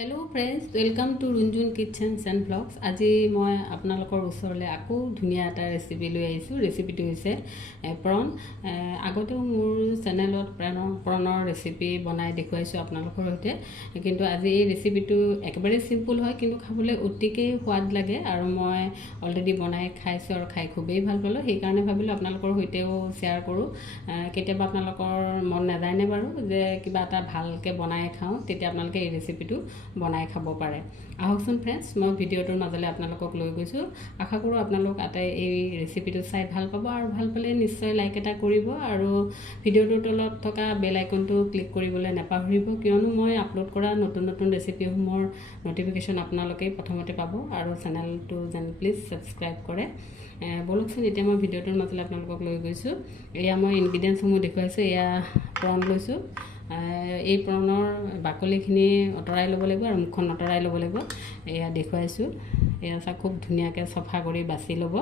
Hello friends, welcome to Runjun Kitchens and Vlogs. আজি মই আপোনালোকৰ ওচৰলৈ আকৌ ধুনীয়া এটা ৰেচিপি লৈ আহিছোঁ। ৰেচিপিটো হৈছে prawn। আগতেও মোৰ চেনেলত prawnৰ ৰেচিপি বনাই দেখুৱাইছোঁ আপোনালোকৰ সৈতে, কিন্তু আজি এই ৰেচিপিটো একেবাৰে সিম্পল হয় কিন্তু খাবলৈ অতিকৈ সোৱাদ লাগে আৰু মই অলৰেডি বনাই খাইছোঁ আৰু খাই খুবেই ভাল পালোঁ। সেইকাৰণে ভাবিলোঁ আপোনালোকৰ সৈতেও শ্বেয়াৰ কৰোঁ। কেতিয়াবা আপোনালোকৰ মন নাযায়নে বাৰু যে কিবা এটা ভালকৈ বনাই খাওঁ, তেতিয়া আপোনালোকে এই ৰেচিপিটো বনাই খাব পাৰে। আহকচোন ফ্ৰেণ্ডছ, মই ভিডিঅ'টোৰ মাজলৈ আপোনালোকক লৈ গৈছোঁ। আশা কৰোঁ আপোনালোক আটাই এই ৰেচিপিটো চাই ভাল পাব আৰু ভাল পালে নিশ্চয় লাইক এটা কৰিব আৰু ভিডিঅ'টোৰ তলত থকা বেল আইকনটো ক্লিক কৰিবলৈ নাপাহৰিব, কিয়নো মই আপলোড কৰা নতুন নতুন ৰেচিপিসমূহৰ ন'টিফিকেশ্যন আপোনালোকেই প্ৰথমতে পাব। আৰু চেনেলটো যেন প্লিজ ছাবস্ক্ৰাইব কৰে। বলকচোন এতিয়া মই ভিডিঅ'টোৰ মাজলৈ আপোনালোকক লৈ গৈছোঁ। এয়া মই ইনগ্ৰিডিয়েণ্টছসমূহ দেখুৱাইছোঁ। এয়া prawn লৈছোঁ। এই prawnৰ বাকলিখিনি আঁতৰাই ল'ব লাগিব আৰু মুখখন আঁতৰাই ল'ব লাগিব। এয়া দেখুৱাইছোঁ। এয়া চাওক, খুব ধুনীয়াকৈ চফা কৰি বাছি ল'ব।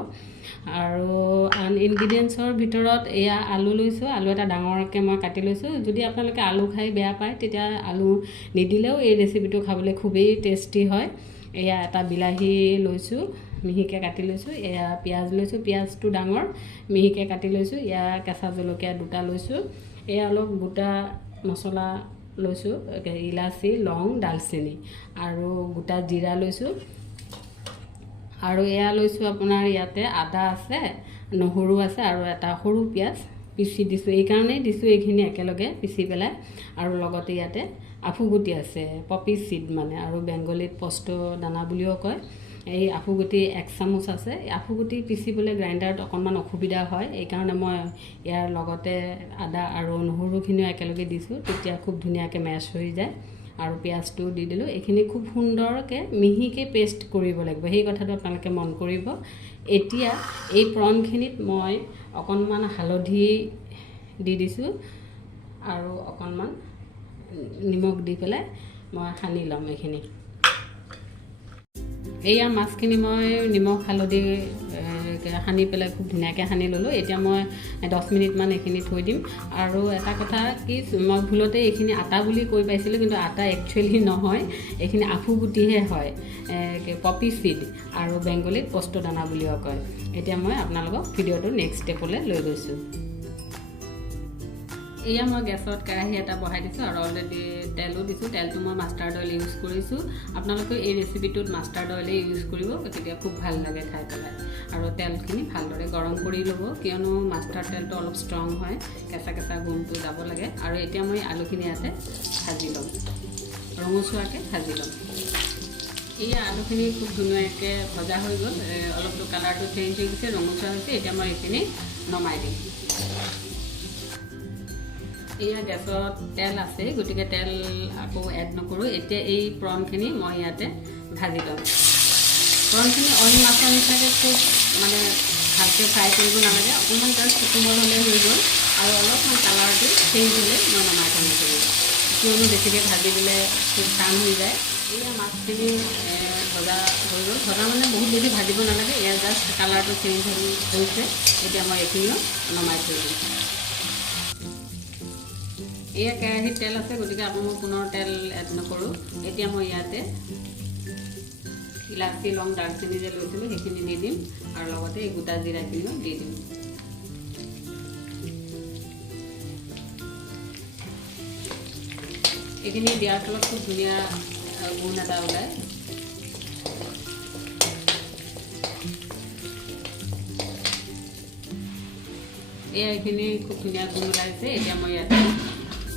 আৰু আন ইনগ্ৰিডিয়েণ্টছৰ ভিতৰত এয়া আলু লৈছোঁ। আলু এটা ডাঙৰকৈ মই কাটি লৈছোঁ। যদি আপোনালোকে আলু খাই বেয়া পায় তেতিয়া আলু নিদিলেও এই ৰেচিপিটো খাবলৈ খুবেই টেষ্টি হয়। এয়া এটা বিলাহী লৈছোঁ, মিহিকৈ কাটি লৈছোঁ। এয়া পিঁয়াজ লৈছোঁ, পিঁয়াজটো ডাঙৰ, মিহিকৈ কাটি লৈছোঁ। এয়া কেঁচা জলকীয়া দুটা লৈছোঁ। এয়া অলপ গোটা মছলা লৈছোঁ, ইলাচি, লং, ডালচেনি আৰু গোটা জিৰা লৈছোঁ। আৰু এয়া লৈছোঁ আপোনাৰ ইয়াতে আদা আছে, নহৰু আছে আৰু এটা সৰু পিঁয়াজ পিচি দিছোঁ। এইকাৰণেই দিছোঁ এইখিনি একেলগে পিচি পেলাই। আৰু লগতে ইয়াতে আফুগুটি আছে, পপি চিড মানে, আৰু বেংগলীত পস্ত দানা বুলিও কয়। এই আফুগুটি 1 চামুচ আছে। আফুগুটি পিচিবলৈ গ্ৰাইণ্ডাৰত অকণমান অসুবিধা হয়, এইকাৰণে মই ইয়াৰ লগতে আদা আৰু নহৰুখিনিও একেলগে দিছোঁ, তেতিয়া খুব ধুনীয়াকৈ মেছ হৈ যায়। আৰু পিঁয়াজটো দি দিলোঁ। এইখিনি খুব সুন্দৰকৈ মিহিকৈ পেষ্ট কৰিব লাগিব, সেই কথাটো আপোনালোকে মন কৰিব। এতিয়া এই prawnখিনিত মই অকণমান হালধি দি দিছোঁ আৰু অকণমান নিমখ দি পেলাই মই সানি ল'ম এইখিনি। এয়া মাছখিনি মই নিমখ হালধি সানি পেলাই খুব ধুনীয়াকৈ সানি ল'লোঁ। এতিয়া মই 10 মিনিটমান এইখিনি থৈ দিম। আৰু এটা কথা কি, মই ভুলতে এইখিনি আটা বুলি কৈ পাইছিলোঁ, কিন্তু আটা একচুৱেলি নহয়, এইখিনি আফুগুটিহে হয়, পপি চিড আৰু বেংগলীত পস্ত দানা বুলিও কয়। এতিয়া মই আপোনালোকক ভিডিঅ'টো নেক্সট ষ্টেপলৈ লৈ গৈছোঁ। এয়া মই গেছত কেৰাহী এটা বহাই দিছোঁ আৰু অলৰেডি তেলো দিছোঁ। তেলটো মই মাষ্টাৰ্ড অইল ইউজ কৰিছোঁ। আপোনালোকে এই ৰেচিপিটোত মাষ্টাৰ্ড অইলেই ইউজ কৰিব, তেতিয়া খুব ভাল লাগে খাই পেলাই। আৰু তেলখিনি ভালদৰে গৰম কৰি ল'ব, কিয়নো মাষ্টাৰ্ড তেলটো অলপ ষ্ট্ৰং হয়, কেঁচা কেঁচা গোন্ধটো যাব লাগে। আৰু এতিয়া মই আলুখিনি ইয়াতে ভাজি ল'ম, ৰঙচুৱাকৈ ভাজি ল'ম। এয়া আলুখিনি খুব ধুনীয়াকৈ ভজা হৈ গ'ল, অলপটো কালাৰটো চেঞ্জ হৈ গৈছে, ৰঙচুৱা হৈছে। এতিয়া মই এইখিনি নমাই দিম। এয়া গেছত তেল আছে, গতিকে তেল আকৌ এড নকৰোঁ। এতিয়া এই prawnখিনি মই ইয়াতে ভাজি ল'ম। prawnখিনি অইন মাছৰ নিচিনাকৈ খুব মানে ভালকৈ ফ্ৰাই কৰিব নালাগে, অকণমান জাষ্ট কোমল হ'লে হৈ গ'ল। আৰু অলপমান কালাৰটো চেঞ্জ হ'লে মই নমাই থ'ব লাগিব, কিয়নো বেছিকৈ ভাজি দিলে খুব টান হৈ যায়। এয়া মাছখিনি ভজা হৈ গ'ল। ভজা মানে বহুত বেছি ভাজিব নালাগে, এয়া জাষ্ট কালাৰটো চেঞ্জ হৈছে। এতিয়া মই এইখিনিও নমাই থৈ দিম। এয়া কেৰাহীত তেল আছে, গতিকে আকৌ মই পুনৰ তেল এড নকৰোঁ। এতিয়া মই ইয়াতে ইলাচি, লং, ডালচেনি যে লৈছিলোঁ সেইখিনি দি দিম আৰু লগতে এই গোটা জিৰাখিনিও দি দিম। এইখিনি দিয়াৰ ফলত খুব ধুনীয়া গোন্ধ এটা ওলায়। এয়া এইখিনি খুব ধুনীয়া গোন্ধ ওলাইছে। এতিয়া মই ইয়াতে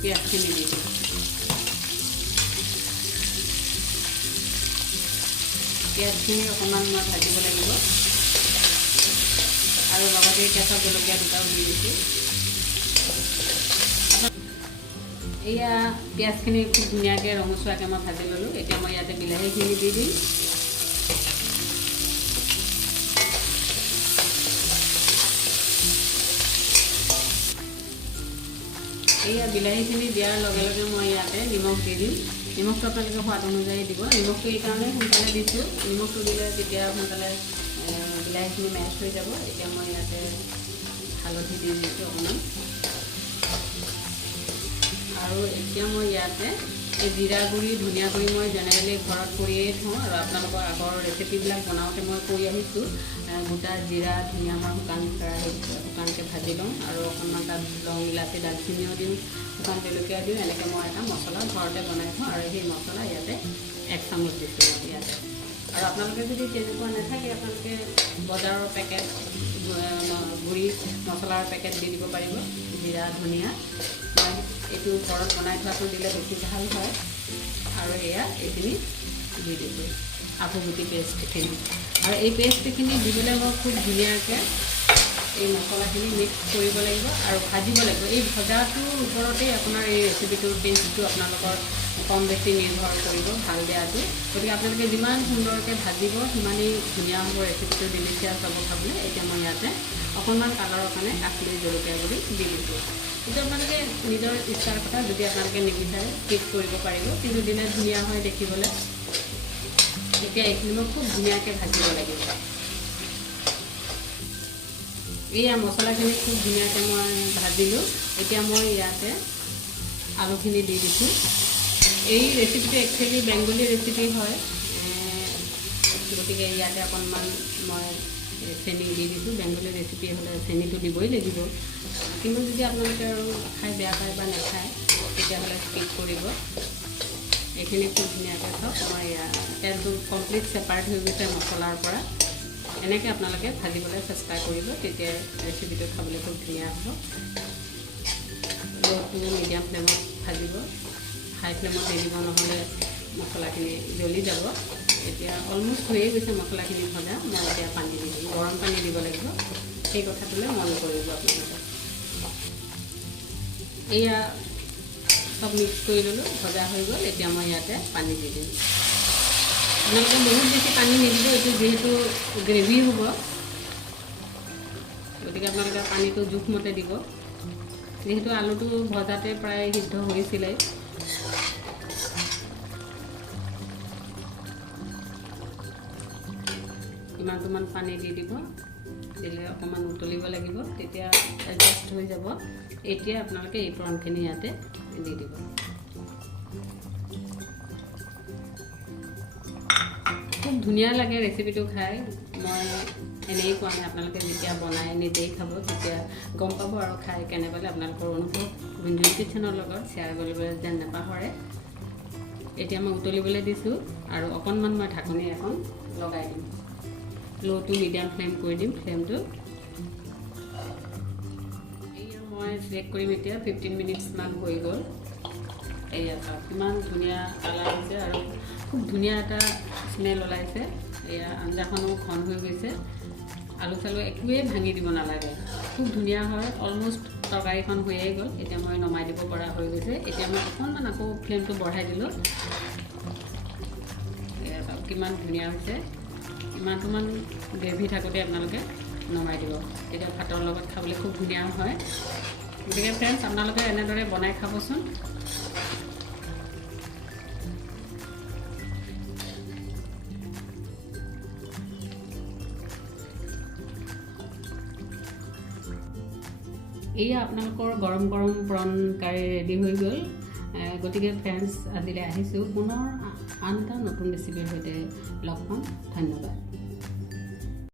পিঁয়াজখিনি দি দিম। পিঁয়াজখিনি অকণমান মই ভাজিব লাগিব আৰু লগতে কেঁচা জলকীয়া দুটাও দি দিছোঁ। এয়া পিঁয়াজখিনি খুব ধুনীয়াকৈ ৰঙচুৱাকৈ মই ভাজি ল'লোঁ। এতিয়া মই ইয়াতে বিলাহীখিনি দি দিম। এয়া বিলাহীখিনি দিয়াৰ লগে লগে মই ইয়াতে নিমখ দি দিম। নিমখটো আপোনালোকে সোৱাদ অনুযায়ী দিব। নিমখটো এইকাৰণে সোনকালে দিছোঁ, নিমখটো দিলে তেতিয়া সোনকালে বিলাহীখিনি মেছ হৈ যাব। এতিয়া মই ইয়াতে হালধি দি দিছোঁ অকণমান। আৰু এতিয়া মই ইয়াতে এই জিৰা গুড়ি ধনিয়া গুড়ি মই জেনেৰেলি ঘৰত কৰিয়েই থওঁ আৰু আপোনালোকৰ আগৰ ৰেচিপিবিলাক বনাওঁতে মই কৰি আহিছোঁ গোটা জিৰা ধনিয়া মই শুকানকৈ ভাজি লওঁ আৰু অকণমান তাত লং ইলাচি দালচিনিও দিওঁ শুকান জলকীয়া দিওঁ এনেকৈ মই এটা মছলা ঘৰতে বনাই থওঁ আৰু সেই মছলা ইয়াতে 1 চামুচ দিছোঁ মই ইয়াতে আৰু আপোনালোকে যদি তেনেকুৱা নাথাকে আপোনালোকে বজাৰৰ পেকেট গুড়ি মছলাৰ পেকেট দি দিব পাৰিব জিৰা ধনিয়া মই এইটো ঘৰত বনাই থোৱাটো দিলে বেছি ভাল হয় আৰু এয়া এইখিনি দি দিছোঁ আফু গুটি পেষ্টখিনি আৰু এই পেষ্টখিনি দিবলৈ মই খুব ধুনীয়াকৈ এই মছলাখিনি মিক্স কৰিব লাগিব আৰু ভাজিব লাগিব এই ভজাটোৰ ওপৰতেই আপোনাৰ এই ৰেচিপিটোৰ টেষ্টটো আপোনালোকৰ কম বেছি নিৰ্ভৰ কৰিব ভাল বেয়াটো গতিকে আপোনালোকে যিমান সুন্দৰকৈ ভাজিব সিমানেই ধুনীয়া হ'ব ৰেচিপিটো ডিলিচিয়াছ হ'ব খাবলৈ এতিয়া মই ইয়াতে অকণমান কালাৰৰ কাৰণে কাশ্মীৰী জলকীয়া গুড়ি দি দিছোঁ কিন্তু আপোনালোকে নিজৰ ইচ্ছাৰ কথা যদি আপোনালোকে নিবিচাৰে স্কিপ কৰিব পাৰিব কিন্তু দিলে ধুনীয়া হয় দেখিবলৈ এতিয়া এইখিনি মই খুব ধুনীয়াকৈ ভাজিব লাগিব এয়া মছলাখিনি খুব ধুনীয়াকৈ মই ভাজিলোঁ এতিয়া মই ইয়াতে আলুখিনি দি দিছোঁ এই ৰেচিপিটো একচুৱেলি বেংগলী ৰেচিপি হয় গতিকে ইয়াতে অকণমান মই চেনি দি দিছোঁ বেংগলী ৰেচিপি হ'লে চেনিটো দিবই লাগিব কিন্তু যদি আপোনালোকে আৰু খাই বেয়া পায় বা নাখায় তেতিয়াহ'লে স্কিপ কৰিব এইখিনি খুব ধুনীয়াকৈ থওক মই তেলটো কমপ্লিট ছেপাৰেট হৈ গৈছে মছলাৰ পৰা এনেকৈ আপোনালোকে ভাজিবলৈ চেষ্টা কৰিব তেতিয়া ৰেচিপিটো খাবলৈ খুব ধুনীয়া হ'ব ল' টু মিডিয়াম ফ্লেমত ভাজিব হাই ফ্লেমত দি দিব নহ'লে মছলাখিনি জ্বলি যাব এতিয়া অলমষ্ট হৈয়ে গৈছে মছলাখিনি ভজা মই এতিয়া পানী দি দিম গৰম পানী দিব লাগিব সেই কথাটোলৈ মন কৰিব আপোনালোকে এয়া সব মিক্স কৰি ল'লোঁ ভজা হৈ গ'ল এতিয়া মই ইয়াতে পানী দি দিম আপোনালোকে বহুত বেছি পানী নিদিব এইটো যিহেতু গ্ৰেভি হ'ব গতিকে আপোনালোকে পানীটো জোখমতে দিব যিহেতু আলুটো ভজাতে প্ৰায় সিদ্ধ হৈছিলে কিমানমান পানী দি দিব দিলে অকণমান উতলিব লাগিব তেতিয়া এডজাষ্ট হৈ যাব এতিয়া আপোনালোকে এই প্ৰনখিনি ইয়াতে দি দিব খুব ধুনীয়া লাগে ৰেচিপিটো খাই মই এনেই কোৱা নাই আপোনালোকে যেতিয়া বনাই নিজেই খাব তেতিয়া গম পাব আৰু খাই কেনেবালে আপোনালোকৰ অনুভৱ ৰুঞ্জুন কিটচেনৰ লগত শ্বেয়াৰ কৰিবলৈ যেন নাপাহৰে এতিয়া মই উতলিবলৈ দিছোঁ আৰু অকণমান মই ঢাকনি এখন লগাই দিম ল' টু মিডিয়াম ফ্লেম কৰি দিম ফ্লেমটো এয়া মই চেক কৰিম এতিয়া 15 মিনিটছমান হৈ গ'ল এয়া চাওক কিমান ধুনীয়া কালাৰ হৈছে আৰু খুব ধুনীয়া এটা স্মেল ওলাইছে এয়া আঞ্জাখনো ঘন হৈ গৈছে আলু চালু একোৱেই ভাঙি দিব নালাগে খুব ধুনীয়া হয় অলমষ্ট তৰকাৰীখন হৈয়ে গ'ল এতিয়া মই নমাই দিব পৰা হৈ গৈছে এতিয়া মই অকণমান আকৌ ফ্লেমটো বঢ়াই দিলোঁ এয়া চাওক কিমান ধুনীয়া হৈছে ইমানটোমান গ্ৰেভি থাকোঁতে আপোনালোকে নমাই দিব তেতিয়া ভাতৰ লগত খাবলৈ খুব ধুনীয়া হয় গতিকে ফ্ৰেণ্ডছ আপোনালোকে এনেদৰে বনাই খাবচোন এয়া আপোনালোকৰ গৰম গৰম প্ৰন কাৰী ৰেডি হৈ গ'ল গতিকে ফ্ৰেণ্ডছ আজিলৈ আহিছোঁ পুনৰ আন এটা নতুন ৰেচিপিৰ সৈতে লগ পাম ধন্যবাদ